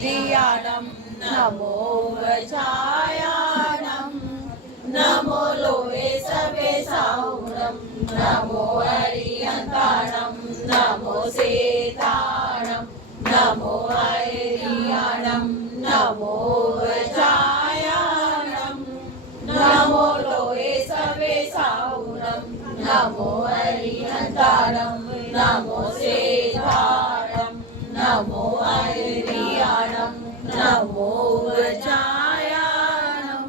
रियाणं नमो वचायाणं नमो लोहे सवे साहुणं नमो हरियन्ताणं नमो सेताणं नमो हरियाणं नमो वचायाणं नमो लोहे सवे साहुणं नमो हरियन्ताणं नमो सेताणं नमो हरियाणं नमो वचायाणं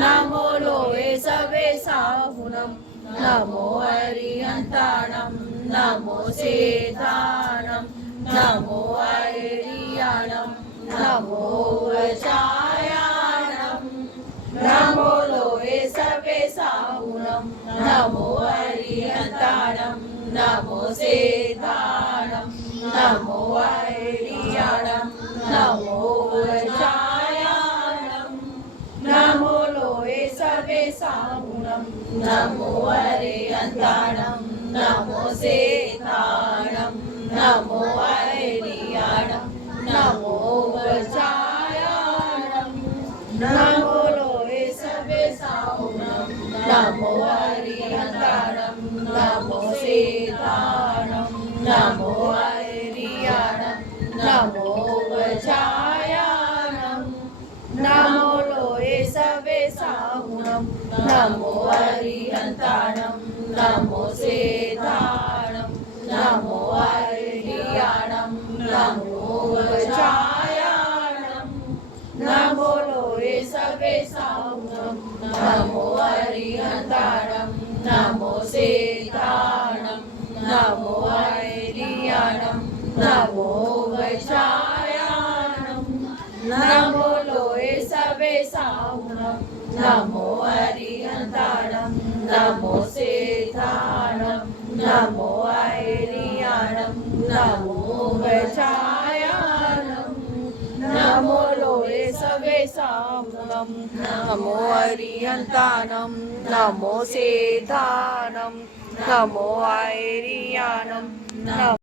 नमो लोहे सवे साहुणं नमो हरियन्ताणं नमो सेताणं नमो हरियाणं नमो वचायाणं नमो लोहे सवे साहुणं नमो हरियन्ताणं नमो सेताणं नमो हरियाणं नमो वचायाणं नमो लोहे सवे साहुणं नमो हरियन्ताणं नमो सेताणं नमो हरियाणं नमो वचायाणं नमो लोहे सवे साहुणं नमो हरियन्ताणं नमो सेताणं नमो हरियाणं नमो वचायाणं नमो लोहे सवे साहुणं नमो हरियन्ताणं नमो सेताणं नमो हरियाणं नमो वचायाणं नमो लोहे सवे साहुणं नमो हरियन्ताणं नमो सेताणं नमो हरियाणं नमो वचायाणं नमो लोहे सवे साहुणं नमो हरियन्ताणं नमो सेताणं नमो हरियाणं नमो वचायाणं नमो लोहे सवे साहुणं नमो हरियन्ताणं नमो सेताणं नमो हरियाणं